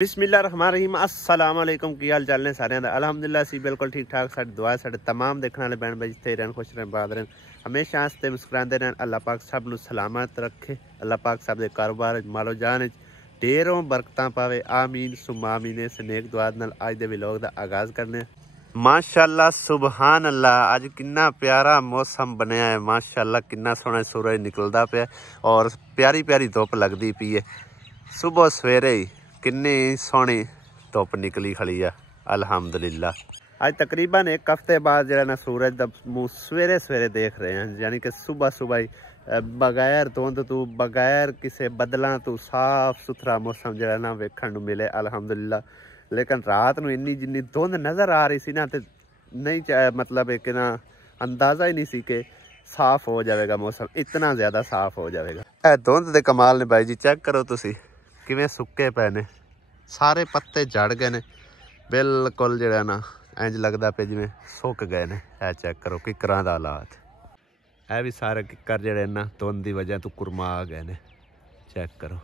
बिस्मिल्लाहिर्रहमानिर्रहीम अस्सलाम वालेकुम की हाल चाल ने सारे दा अलहमदुलिल्लाह सी बिल्कुल ठीक ठाक। साडी दुआ साडे तमाम देखने वाले बहन भाई जिथे रहन खुश रहन बाद रहन हमेशा हंसते मुस्कुराते रहन। अल्लाह पाक सब नूं सलामत रखे। अल्लाह पाक सब दे कारोबार मालो जान ढेरों बरकतां पावे। आमीन सुम्मा आमीन। इस नेक दुआ नाल अज दे व्लॉग दा आगाज़ करने। माशाअल्लाह सुबहान अल्लाह अज कितना प्यारा मौसम बनया है। माशाअल्लाह कितना सोहना सूरज निकलदा पिया और प्यारी प्यारी धुप लगदी पई है। सुबह सवेरे ही किन्नी सोहनी धुप निकली खड़ी है अल्हम्दुलिल्लाह। अज तकरीबन एक हफ्ते बाद जो ना सूरज का मुँह सवेरे सवेरे देख रहे हैं, यानी कि सुबह सुबह ही बगैर धुंध तो बगैर किसी बदलों तो साफ सुथरा मौसम जो ना वेखण नूं मिले अल्हम्दुलिल्लाह। लेकिन रात नूं इन्नी जिन्नी धुंध नज़र आ रही सी ना तो नहीं मतलब एक ना अंदाज़ा ही नहीं सी कि साफ हो जाएगा मौसम, इतना ज़्यादा साफ हो जाएगा। ए धुंध दे कमाल ने भाई जी, चेक करो तुसी किवें सुक्के पे ने, सारे पत्ते झड़ गए ने बिल्कुल जो ना इंज लगता पे जिवें सुक गए ने। ए चेक करो किकरां दा हालात, ए भी सारे किकर जेड़े ना धुंध की वजह तो कुरमा गए ने। चेक करो।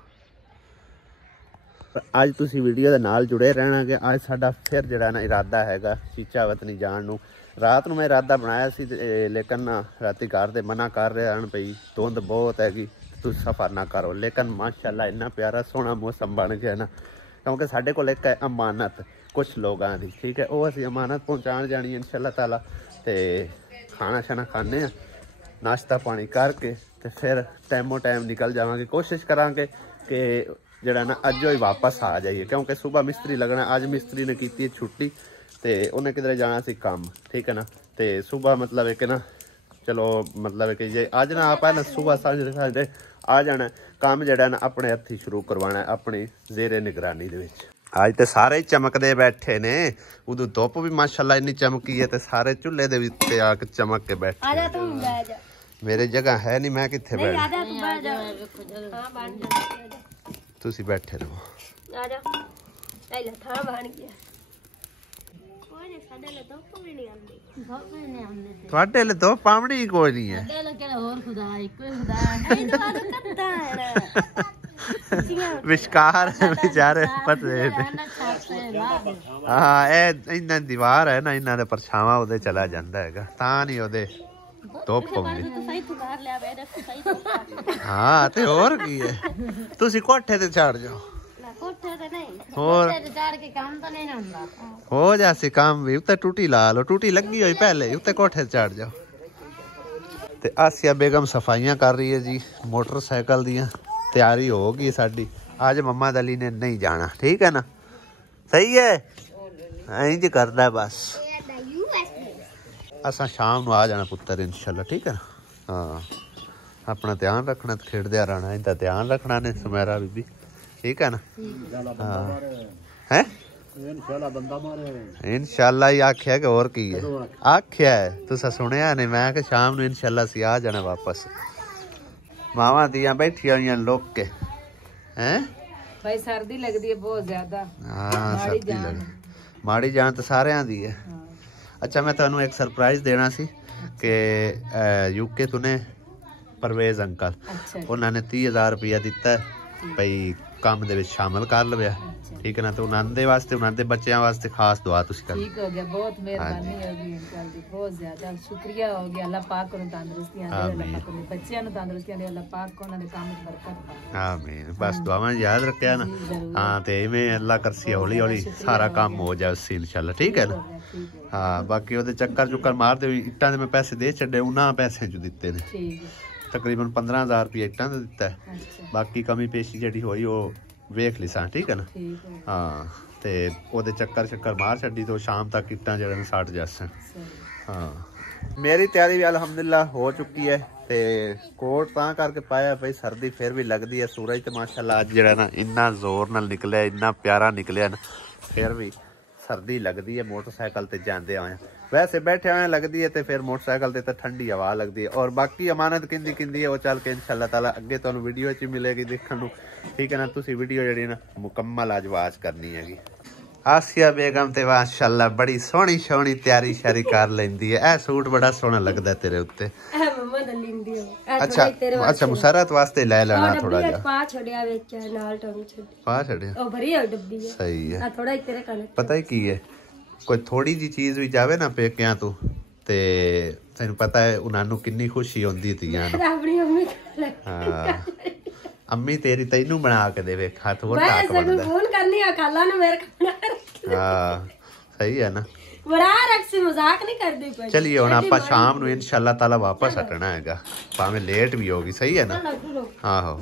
अज तुसी वीडियो दे नाल जुड़े रहना कि अज साडा फिर जो ना इरादा हैगा चीचा वतनी जाण नूं। रात नूं मैं इरादा बनाया सी लेकिन ना राती घर दे मना कर रहे हैं भई धुंध बहुत हैगी तुम सफ़र ना करो। लेकिन माशाअल्लाह इन्ना प्यारा सोहना मौसम बन गया ना, क्योंकि साढ़े को एक अमानत कुछ लोगों की, ठीक है, वो असी अमानत पहुँचा जानी इंशाअल्लाह ताला। तो खाना शाना खाने नाश्ता पानी करके तो फिर टाइमों टाइम निकल जावांगे। कोशिश करांगे कि जरा ना अजो ही वापस आ जाइए, क्योंकि सुबह मिस्त्री लगना। अज मिस्त्री ने की छुट्टी तो उन्हें किधरे जाना सी काम, ठीक है ना। तो सुबह मतलब एक ना चलो मतलब कि जे अज ना आप है ना सुबह साझे आ जाना काम जड़ा ना अपने हथी शुरू करवाना अपनी जेरे निगरानी दे विच। अज तो सारे ही चमकदे बैठे ने, उदों धुप भी माशाअल्लाह इन्नी चमकी है तो सारे चूल्हे दे विच आके चमक के बैठे। आजा तू बैठ जा। मेरे जगह है नहीं, मैं कित्थे बैठ। आजा तू बैठ जा। हां बन जा, तुसी बैठे रहो। आजा पहले था बन गया। ਤੁਹਾਡੇ ਲਈ ਦੋ ਪਾਵਣੀ ਕੋਈ ਨਹੀਂ ਹੈ। ਸਾਡੇ ਲਈ ਕਿਹੜਾ ਹੋਰ ਖੁਦਾ ਇੱਕੋ ਹੀ ਖੁਦਾ ਹੈ। ਇਹ ਤਾਂ ਕੱਦਾ ਹੈ ਵਿਸ਼ਕਾਰ ਵਿਚਾਰੇ ਪਤੇ ਹਾਂ ਇਹ ਇਹਨਾਂ ਦੀਵਾਰ ਹੈ ਨਾ, ਇਹਨਾਂ ਦੇ ਪਰਛਾਵਾਂ ਉਹਦੇ ਚਲਾ ਜਾਂਦਾ ਹੈਗਾ ਤਾਂ ਨਹੀਂ ਉਹਦੇ ਧੁੱਪ ਹੁੰਦੀ। ਹਾਂ ਤੇ ਹੋਰ ਕੀ ਹੈ, ਤੁਸੀਂ ਕੋਠੇ ਤੇ ਚੜ ਜਾਓ। और हो जासी काम भी उत्ते टूटी ला लो, टूटी लगी हुई पहले उत्ते कोठे चढ़ जाओ। ते आसिया बेगम सफाइयां कर रही है जी मोटरसाइकिल दियां, तैयारी हो गई साडी। आज मम्मा दली ने नहीं जाना, ठीक है ना, सही है इंज करदा बस। असा शाम नूं आ जाना पुत्तर इंशाल्लाह, ठीक है ना। हाँ अपना ध्यान रखना, खेड़दे रहना, इनका ध्यान रखना ने सुमेरा बीबी, ठीक है ना। हाँ है इंशाल्लाह ही आख्या कि और की है आख्या है तुसा सुनिया नहीं। मैं कि शाम नूं इंशाल्लाह सी आ जाना वापस। मावां दियां बैठियां हुई लोग के हैं भाई, सर्दी लगदी है बहुत ज्यादा। हाँ सर्दी लग माड़ी जान तो सारे दी है। अच्छा मैं तुहानू एक सरप्राइज देना सी कि यूके तूने परवेज अंकल उन्होंने 30,000 रुपया दिता है भाई काम दे विच शामिल कर लवे, ठीक है ना। तो उन्होंने वास्ते उन्होंने बच्चों वास्ते खास दुआ तुसीं कर। ठीक हो गया, बहुत मेहरबानी होगी अंकल दी, बहुत ज्यादा शुक्रिया हो गया। अल्लाह पाक को तंदुरुस्तियां दे, अल्लाह पाक को बच्चों नु तंदुरुस्तियां दे, अल्लाह पाक को उन्हां दे काम विच बरकत दे। आमीन। बस दुआवां याद रखिया ना। हां ते इवें अल्लाह करसी हौली हौली सारा काम हो जाए इंशाल्लाह, ठीक है ना। हां बाकी ओदे चक्कर चुक्कर मारदे इट्टां दे मैं पैसे दे छड्डे, उन्हां पैसे जो दित्ते ने, ठीक है। तकरीबन 15,000 रुपया इट्टां दा दिता है। बाकी कमी पेशी जी हुई वो वेख ली सा, ठीक है ना। हाँ तो ओदे चक्कर शक्कर मार छड्डी तो शाम तक इट्टां जेहड़े ने सट जासन। हाँ मेरी तैयारी भी अल्हम्दुलिल्लाह हो चुकी है। तो कोट तां करके पाया भाई सर्दी फिर भी लगती है। सूरज तो माशाअल्लाह अज जेहड़ा ना इन्ना जोर नाल निकलिया, इन्ना प्यारा निकलिया ना, फिर भी सर्दी लगती है मोटरसाइकिल ते जांदे आए। वैसे बैठे हुए लगती है तो फिर मोटरसाइकिल ते तो ठंडी हवा लगती है। और बाकी अमानत किंदी किंदी है वो चल के इंशाल्लाह ताला अगे तुहानू वीडियो च मिलेगी देखने नू, ठीक है ना। तुसी वीडियो जी ना मुकम्मल अज वाच करनी हैगी। आसिया बेगम ते माशाअल्लाह बड़ी सोहनी सोहनी तैयारी शारी कर लेंदी है। ए सूट बड़ा सोहना लगदा है तेरे उत्ते। अच्छा अच्छा मुसरत वास्ते ले लेना थोड़ा जा। पा छड़िया विच नाल टंग छड़ी। पा छड़िया ओ भरी है डब्बी है। सही है। थोड़ा ही तेरे कने पता ही की है कोई थोड़ी जी चीज भी जावे ना पेकियां तू ते तैनू पता है उन्हां नू कितनी खुशी होंदी तियां नू। अपनी अम्मी हां अम्मी तेरी तैनू बना के देवे हाथ वो टाक बनदा फोन करनी है खाला ने मेरे को। हां सही है ना बड़ा रक्सी मजाक नहीं कर दी कोई। चलिए हुन आपा शाम नू इंशाल्लाह ताला वापस हटना हैगा भाਵੇਂ लेट भी होगी। सही है ना आहो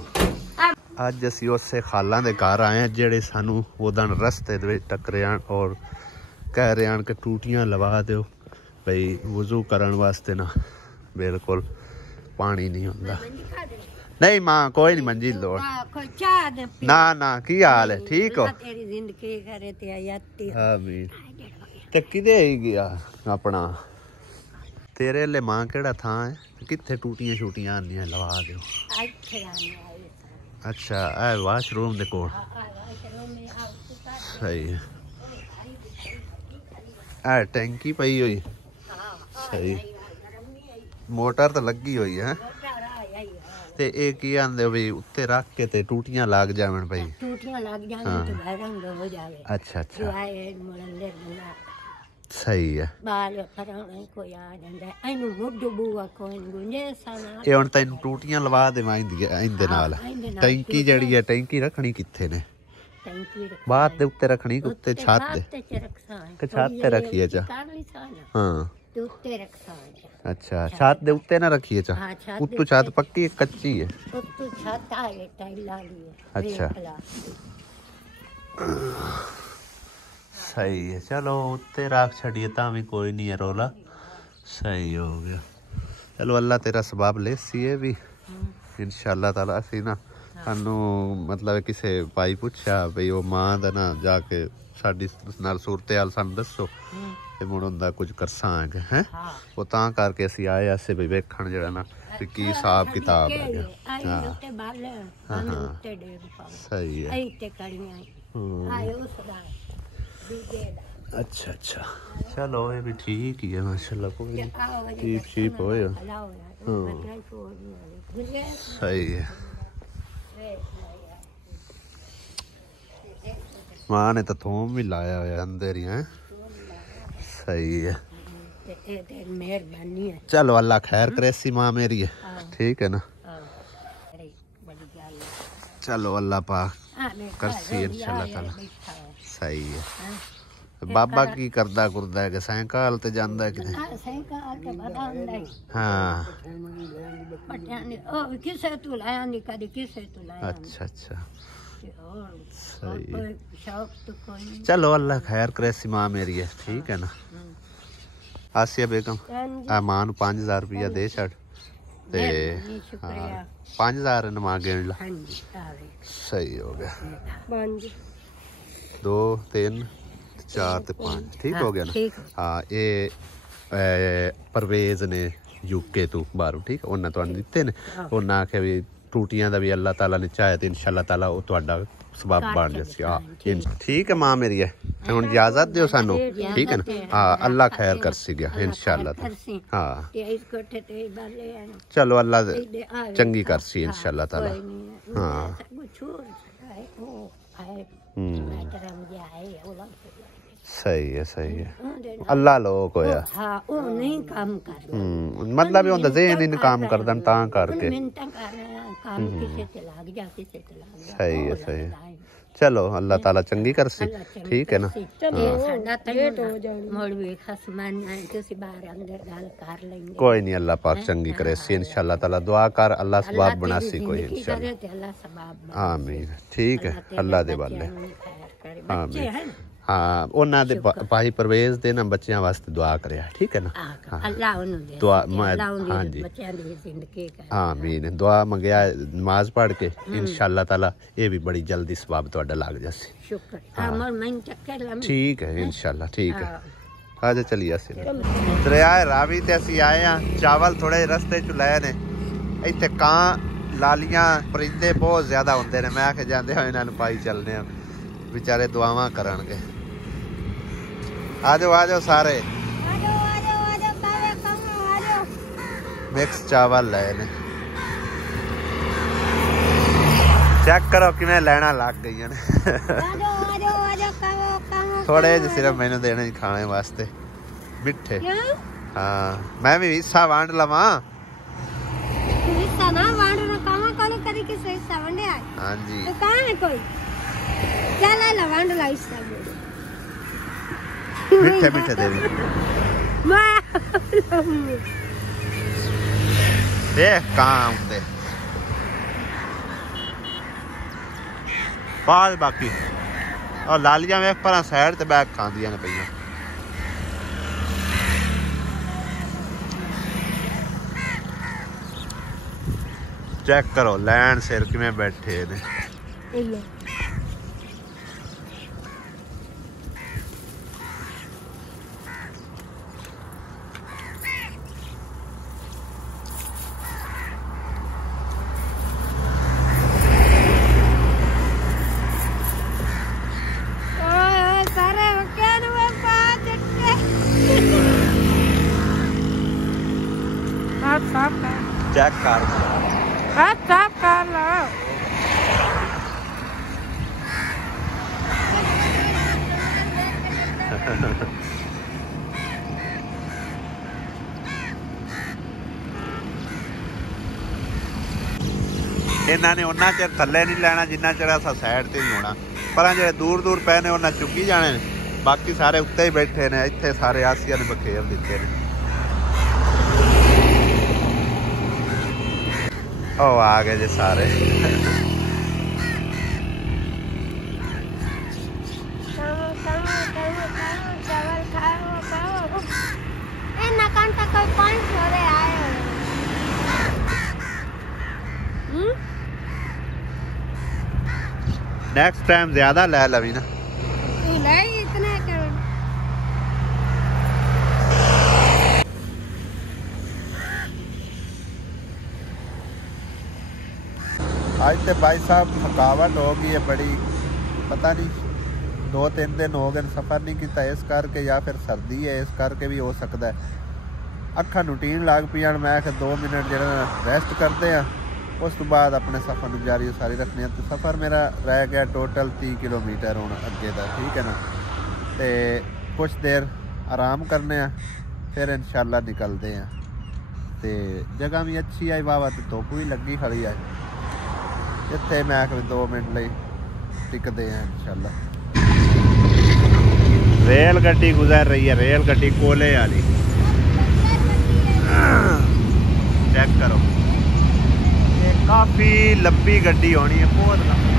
ਅੱਜ ਅਸੀਂ ਉਸੇ ਖਾਲਾਂ ਦੇ ਘਰ ਆਏ ਜਿਹੜੇ ਸਾਨੂੰ ਉਦੋਂ ਰਸਤੇ ਦੇ ਵਿੱਚ ਟੱਕਰੇ ਆਣ ਔਰ ਕਹਿ ਰਹੇ ਹਨ ਕਿ ਟੂਟੀਆਂ ਲਵਾ ਦਿਓ ਬਈ ਵਜ਼ੂ ਕਰਨ ਵਾਸਤੇ ਨਾ ਬਿਲਕੁਲ ਪਾਣੀ ਨਹੀਂ ਹੁੰਦਾ। नहीं माँ कोई नहीं मंजिल दो ना ना की हाल है ठीक हो तेरी जिंदगी करे ते आमीन ते किदे ही गया अपना तेरे ले माँ केड़ा थां है किथे टूटियां शूटियां आनियां लवा दियो। अच्छा ए वाशरूम दे कोल सही है ए टैंकी पई हुई सही मोटर तो लगी हुई है ते एक की आंदे भी उत्ते रख के ते टूटियां लग जावन भाई टूटियां लग जावन तो रंग हो जावे। अच्छा अच्छा सही है बाल फराने कोई आ जांदा एनु मुड्डू बुआ कोई गुंजे साना ए हुन तैनू टूटियां लवा देवांदी इंदे नाल टैंकी जड़ी है टैंकी रखनी किथे ने टैंकी बात दे उत्ते रखनी उत्ते छत दे के छत ते रखिए जा हां ते उत्ते रखसा। अच्छा छत दे उत्ते ना रखिए चा उत्तू छत पक्की कच्ची है उत्तू छत है टाइल वाली है। अच्छा सही है चलो उत्ते रख छड़िए ता भी कोई नहीं है रोला सही हो गया। चलो अल्लाह तेरा सबाब ले सी है भी इंशाल्लाह ताला असी ना सानू मतलब किसी भाई पूछा बई वो मां दा ना जाके साडी नाल सूरत हाल सानू दसो ते मुड़ हुंदा कुछ करसांगे हैं वो तां करके असी आए असे भी वेखण जेड़ा ना कि की हिसाब किताब है। हां सही है अच्छा अच्छा चलो ये भी ठीक ही है माशाल्लाह कोई ठीक शीप होए सही है। मां ने तो थोम भी लाया हुआ अंदर ही है सही है मेहरबानी है। चलो अल्लाह खैर करे सी माँ मेरी है ठीक है ना चलो अल्लाह पाक करसी इंशाल्लाह ताला सही है। बाबा की करदा कुरदा है कि साइकिल ते जांदा है किते हां किसे तू लाया नहीं कदी किसे तू लाया। अच्छा अच्छा सही चलो अल्लाह खैर करे सी मां मेरी है ठीक है ना। आसिया बेगम आ मां नू 5000 रुपया दे छड़ ते 5000 नवा गिन ला सही हो गया 5 2 3 4 ते 5 ठीक हो गया ना। हाँ ये परवेज ने यूके तू बाहरों ठीक उन्हें तुहानू दिते ने उन्हें आखे भी टूटियां दा भी अल्लाह ताला ने चाहे तो इंशाल्लाह ताला वो तुहाडा सबब बन जासी ठीक है मां मेरी है हुन इजाजत दियो सानू ठीक है ना। हाँ अल्लाह खैर कर सी गया इंशाल्लाह हाँ चलो अल्लाह चंगी कर सी इंशाल्लाह ताला। हाँ सही है अल्लाह लोग होया मतलब होंदा ज़हन इन काम करदन तां करके सही है चलो अल्लाह ताला चंगी कर सी ठीक है ना। कोई नहीं अल्लाह पाक चंगी करे सी इंशाल्लाह ताला दुआ कर अल्लाह सबाब बना सी कोई इंशाल्लाह आमीन ठीक है अल्लाह दे वाले आमीन। हाँ उन्होंने दे भाई परवेज दे ना बच्चों वास्ते दुआ करे ठीक है ना। दुआ हाँ जी आमीन दुआ मंगया नमाज पढ़ के इंशाल्लाह ताला ये भी बड़ी जल्दी सबाब तुहाडा लग जासी ठीक है इंशाल्लाह ठीक है। आजा चलिए असी दरिया रावी ते असी आए हैं चावल थोड़े रस्ते च लाए ने इत्थे कां लालियां परिंदे बहुत ज्यादा होंदे ने मैं आखे जांदे होए इन्हां नूं पाई चलने बेचारे दुआवां करनगे आ जाओ सारे। मिक्स चावल ले चेक करो कि लैना लग गई थोड़े जे सिर्फ मैंने देने खाने वास्ते मिठे। हाँ मैं भी हिस्सा वांड लवा। हाँ जी तो कहाँ है कोई मिठे मिठे दे देख कहाँ आते पाल बाकी और लालियां वेख पर साइड ते बैग खांदियां ने पईयां। चेक करो लैंड सिर किवें बैठे ने। चेक कर लो इन्होंने उन्ना चिर थले नहीं लेना जिन्ना चिर असा साइड ते ही होना। पर जो दूर दूर पे ने उन्हें चुकी जाने बाकी सारे उत्ते ही बैठे ने। इत्थे सारे आसिया ने बखेर दिते ने। ओ आ गए जे सारे। नेक्स्ट टाइम ज्यादा ले लवी ना। आज तो भाई साहब थकावट हो गई है बड़ी। पता नहीं 2-3 दिन हो गए सफ़र नहीं किया इस करके या फिर सर्दी है इस करके भी हो सकता है। अखा नूं टीन लग पी मैं 2 मिनट जो रेस्ट करते हैं उस तो बाद अपने सफ़र में जारी सारी रखने। तो सफ़र मेरा रह गया टोटल 30 किलोमीटर हूँ अगे का। ठीक है ना। तो कुछ देर आराम करने फिर इंशाल्लाह निकलते हैं। तो जगह भी अच्छी आई वाह तो धुप भी लगी खड़ी है इत्थे। मैं 2 मिनट ਲਈ टिकते हैं इंशाल्लाह। रेल गड्डी गुजर रही है रेल गड्डी कोले वाली। चेक करो ये काफी लंबी गड्डी होनी है बहुत लंबी।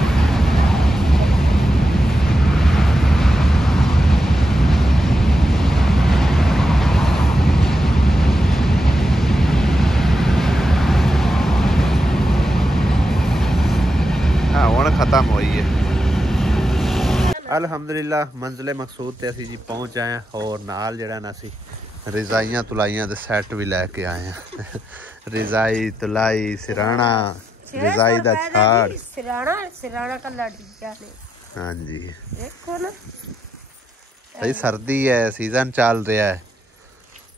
हाँ हुण खत्म हुई है। अलहमदुलिल्लाह मंजिले मकसूद ते असी जी पहुँच आए हैं। और नाल जड़ा ना असी रजाइयां तुलाइयां दे सैट भी लैके आए हैं। रजाई तुलाई सिराना रजाई दा छाड़ सिराना का लड़िया ने। हाँ जी देखो ना भाई सर्दी है सीजन चल रहा है।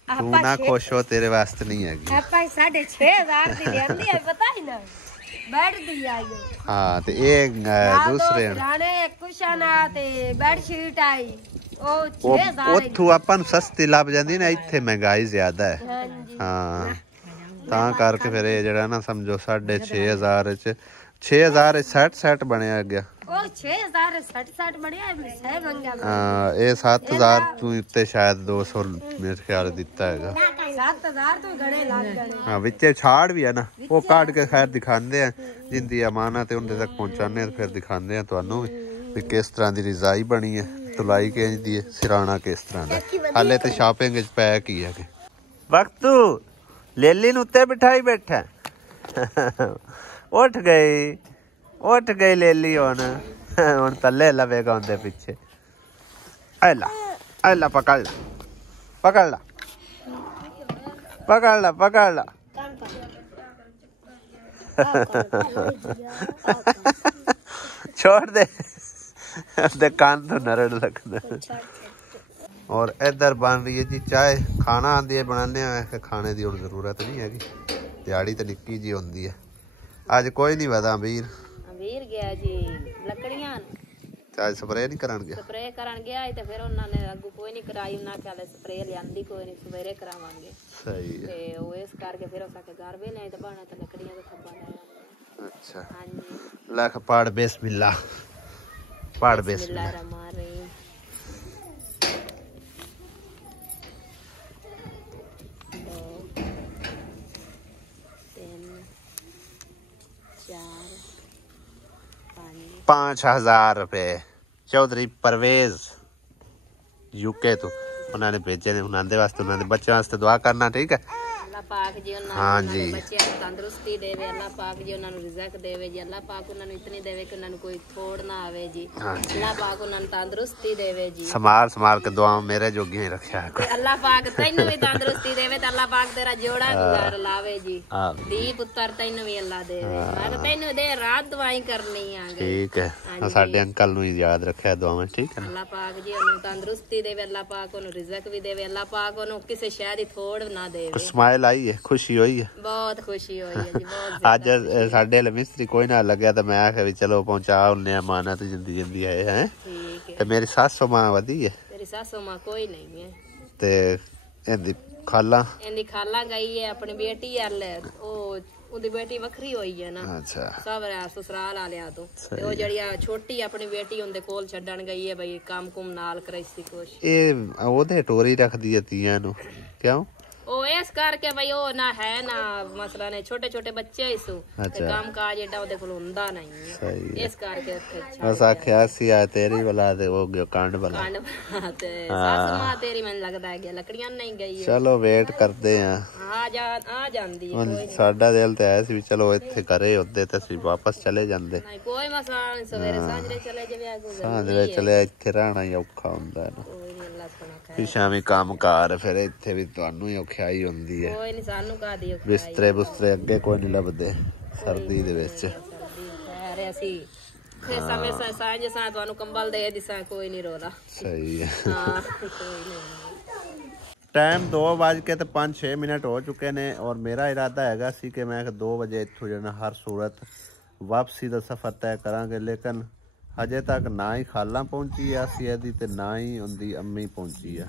तू ना खुश हो तेरे वास्ते नहीं है। 6,500 दी लेंदी है पता ही ना बेड दी आई। हाँ ते ये दूसरे सिराने कुशन ते बेडशीट आई उथू अपन सस्ती लभ जाती ना। इत्थे महंगाई ज्यादा है। हाँ ता करके फिर ये जड़ा ना समझो 6,500 6,000 सैट बनया गया। ये 7,000 तू इत्ते शायद 200 मेरे ख्याल दिता है। 7,000 तो घणे लग गए। हाँ विचे छाड़ भी है ना वो काट के खैर दिखाते हैं जिंदी अमानत है उनके तक पहुंचाने फिर दिखाते हैं तुहानू भी किस तरह की रजाई बनी है तुलाई किंज दी है सिराना किस तरह का। हाले तो शॉपिंग पैक ही है। वक्त लेली नूं उत्ते बिठाई बैठा उठ गई लेली हुण तले लवेगा उनके पीछे। ऐला पकड़ ला छोड़ दे कान तो नरड़ लगना। और इधर बन रही है जी चाय। खाना आंदी है बनाने खाने की हुण जरूरत नहीं हैगी, दिहाड़ी तो निक्की जी होंदी है। अज कोई नहीं वदा वीर गया जी लकड़ियां आज स्प्रे नहीं करांगे, स्प्रे करन गया ते फिर उन्होंने अगू कोई नहीं कराई, उन्होंने क्या स्प्रे लियांदी कोई नहीं, सवेरे करावांगे। सही है ते ओ इस करके फिर उस घर भी नहीं तो बना तो लकड़ियां तो थब्बा ले। अच्छा हां जी लख पढ़ बिस्मिल्लाह, पढ़ बिस्मिल्लाह। ₹5000 चौधरी परवेज यूके तो उन्होंने भेजे ने, उन्होंने वास्ते उन्होंने बच्चों वास्ते दुआ करना। ठीक है अल्लाह पाक जी हाँ जी बच्चों को तंदुरुस्ती देवे, अल्लाह पाक जी उन्होंने रिज़्क देवे जी, अल्लाह पाक उन्होंने इतनी देवे कि उन्होंने कोई थोड़ ना आवे जी। अल्लाह पाक उन्होंने तंदुरुस्ती देवे जी, संभाल संभाल के दुआ मेरे जोगी ही रखा है। अल्लाह पाक तैनू भी तंदुरुस्ती देवे ते अल्लाह पाक तेरा जोड़ा गुजार लावे जी, धी पुत्र तैनू भी अल्लाह देवे। मैं तो तैनू दे रात दुआई करनी आ गई। ठीक है साडे अंकल नु याद रखया दुआवां। ठीक है अल्लाह पाक जी उन्होंने तंदुरुस्ती देवे, अल्लाह पाक उन्होंने रिज़्क भी देवे, अल्लाह पाक उन्होंने किसी शय दी थोड़ ना देवे। स्माइल आई है, खुशी हुई है, बहुत खुशी हुई है जी बहुत। आज साडे वाले मिस्त्री कोई ना लग्या तो मैं आखे भी चलो पहुंचा उन्ने अमानत जिंदी जिंदी आए हैं। ठीक है ते मेरी सासू मां वदी है, तेरी सासू मां कोई नहीं है ते इंदी खाला गई है अपनी बेटी अल ओ उदी बेटी वखरी होई है ना। अच्छा सब ससुराल वालियां तो ते ओ जड़ी छोटी अपनी बेटी उनदे कोल छड्डन गई है भाई काम कुम नाल करैसी कुछ ए ओदे टोरी रख दी तियां नु क्यों ओ इस करके भाई ओ ना है ना मसला ने छोटे छोटे बच्चे इसु ते काम काज एडा ओदे कोल हुंदा नहीं है, इस करके बस आख्या सी आ तेरी वाला ते हो गयो कांड वाला ते सासू मां तेरी मन लगदा है कि लकड़ियां नहीं गई है। चलो वेट करते हैं आ जांदी है कोई साडा दिल ते है सी चलो इत्थे करे ओदे ते सी वापस चले जांदे नहीं कोई मसला नहीं, सवेरे सांझरे चले जावे आगू सांझरे चले इत्थे रहना ही औखा हुंदा है ना, फिर शामी काम कार फिर इत्थे भी तुहानू ही औखियाई हुंदी है। कोई नहीं सानू कादी औखियाई, बिस्तरे बुस्तरे अगे कोई नहीं लभदे सर्दी दे विच अरे असी फिर समय सांझ सां तुहानू कंबल दे दिसा कोई नहीं रोला। सही है हां कोई नहीं। टाइम 2:05 हो चुके ने और मेरा इरादा हैगा सी कि मैं 2 बजे इत्थों जाना हर सूरत वापसी का सफ़र तय करांगे, लेकिन हजे तक ना ही खाला पहुंची है असी ते ना ही उनकी अम्मी पहुंची है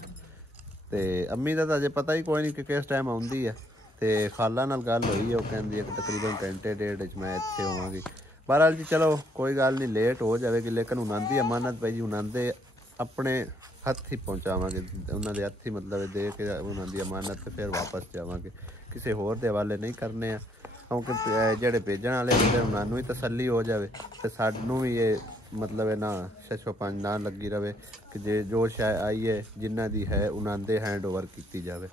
ते अम्मी का तो अजे पता ही कोई नहीं कि किस टाइम आउंदी है ते खाला नाल गल हुई है, वो कहंदी है कि तकरीबन घंटे डेढ़ मैं इत्थे होवांगी। बहरहाल जी चलो कोई गल नहीं लेट हो जाएगी, लेकिन उन्होंने अमानत भाई जी उन्होंने अपने हत्थी पहुँचावे, उन्होंने हत्थी मतलब दे के उन्होंने अमानत फिर वापस जावे, किसी होर दे हवाले नहीं करने, क्योंकि जेडे भेजण वाले होंदे उन्होंने ही तसल्ली हो जाए तो सानू भी ये मतलब है ना 605 ना लगी रहे कि जे जो शाय आई है जिन्हों की है उन्होंने हैंड ओवर की जाए।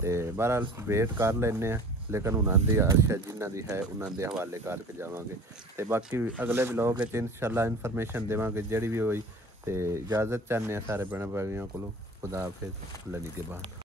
तो बहरहाल वेट कर लेने, लेकिन उन्होंने अर्शा जिन्हों की है उन्होंने हवाले करके जावांगे तो बाकी अगले व्लॉग इंशाअल्लाह इन्फॉर्मेशन देवांगे जी भी हुई। तो इजाज़त चाहते हैं सारे भैन भाइयों को, खुदा हाफिज़, अल्लाह निगहबान।